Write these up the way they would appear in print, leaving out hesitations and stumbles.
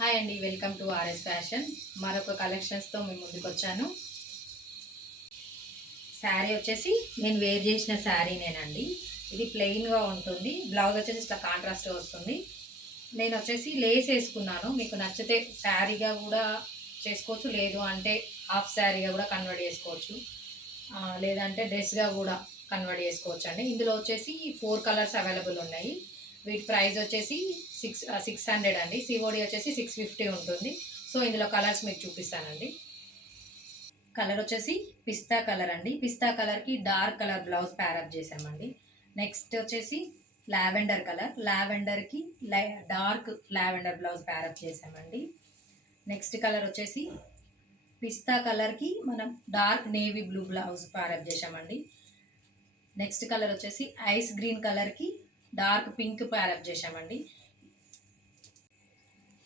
Hi అండి, welcome to RS fashion. మరొక కలెక్షన్స్తో మేము ముందుకు వచ్చాను. శారీ వచ్చేసి నేను వేర్ చేసిన శారీనేనండి. ఇది ప్లెయిన్గా ఉంటుంది. బ్లౌజ్ వచ్చేసి ఇట్లా కాంట్రాస్ట్ వస్తుంది. నేను వచ్చేసి లేస్ వేసుకున్నాను. మీకు నచ్చితే శారీగా కూడా చేసుకోవచ్చు, లేదు అంటే హాఫ్ శారీగా కూడా కన్వర్ట్ చేసుకోవచ్చు, లేదంటే డ్రెస్గా కూడా కన్వర్ట్ చేసుకోవచ్చు అండి. ఇందులో వచ్చేసి 4 కలర్స్ అవైలబుల్ ఉన్నాయి. వీటి ప్రైస్ వచ్చేసి 600 అండి. సిఓడి వచ్చేసి 650 ఉంటుంది. సో ఇందులో కలర్స్ మీకు చూపిస్తానండి. కలర్ వచ్చేసి పిస్తా కలర్ అండి. పిస్తా కలర్కి డార్క్ కలర్ బ్లౌజ్ ప్యారప్ చేసామండి. నెక్స్ట్ వచ్చేసి లావెండర్ కలర్, లావెండర్కి డార్క్ లావెండర్ బ్లౌజ్ ప్యారప్ చేసామండి. నెక్స్ట్ కలర్ వచ్చేసి పిస్తా కలర్కి మనం dark navy blue blouse pair up చేసామండి. నెక్స్ట్ కలర్ వచ్చేసి ఐస్ గ్రీన్ కలర్కి డార్క్ పింక్ ప్యారప్ చేసామండి.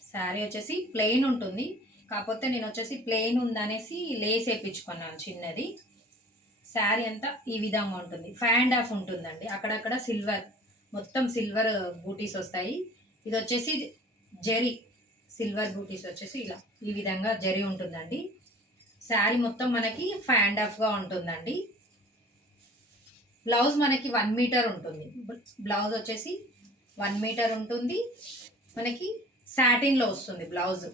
శారీ వచ్చేసి ప్లెయిన్ ఉంటుంది, కాకపోతే నేను వచ్చేసి ప్లెయిన్ ఉందనేసి లేస్ వేయించుకున్నాను చిన్నది. శారీ అంతా ఈ విధంగా ఉంటుంది, 5.5 ఉంటుందండి. అక్కడక్కడ సిల్వర్, మొత్తం సిల్వర్ బూటీస్ వస్తాయి. ఇది వచ్చేసి జెరీ, సిల్వర్ బూటీస్ వచ్చేసి ఇలా ఈ విధంగా జెరీ ఉంటుందండి. శారీ మొత్తం మనకి 5.5గా ఉంటుందండి. బ్లౌజ్ మనకి 1 మీటర్ ఉంటుంది. బ్లౌజ్ వచ్చేసి 1 మీటర్ ఉంటుంది. మనకి సాటిన్లో వస్తుంది బ్లౌజ్,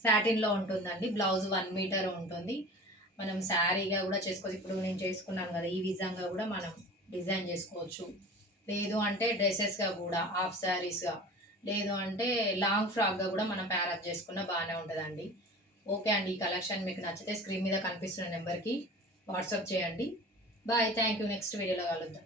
సాటిన్లో ఉంటుందండి. బ్లౌజ్ 1 మీటర్ ఉంటుంది. మనం శారీగా కూడా చేసుకోవచ్చు. ఇప్పుడు నేను చేసుకున్నాను కదా, ఈ విధంగా కూడా మనం డిజైన్ చేసుకోవచ్చు. లేదు అంటే డ్రెస్సెస్గా కూడా, హాఫ్ శారీస్గా, లేదు అంటే లాంగ్ ఫ్రాక్గా కూడా మనం ప్యారప్ చేసుకున్న బాగానే ఉంటుందండి. ఓకే అండి, ఈ కలెక్షన్ మీకు నచ్చితే స్క్రీన్ మీద కనిపిస్తున్న నెంబర్కి వాట్సాప్ చేయండి. Bye, thank you. నెక్స్ట్ వీడియోలో కలుద్దాం.